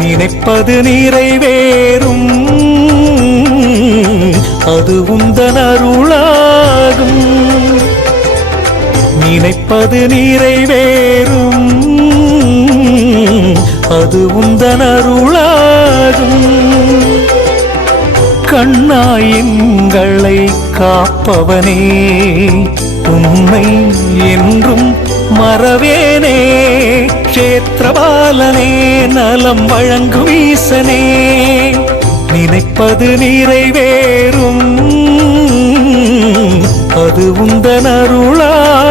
நினைப்பது நிறைவேறும். அது உந்தன் அருளாகும். நினைப்பது நிறைவேறும். அது உந்தன் அருளாகும். கண்ணாயங்களை காப்பவனே உண்மை என்றும் மறவேனே. க்ஷேத்திரபாலனே நலம் வழங்கும் ஈசனே. நினைப்பது நிறைவேறும். அது உந்தனருளா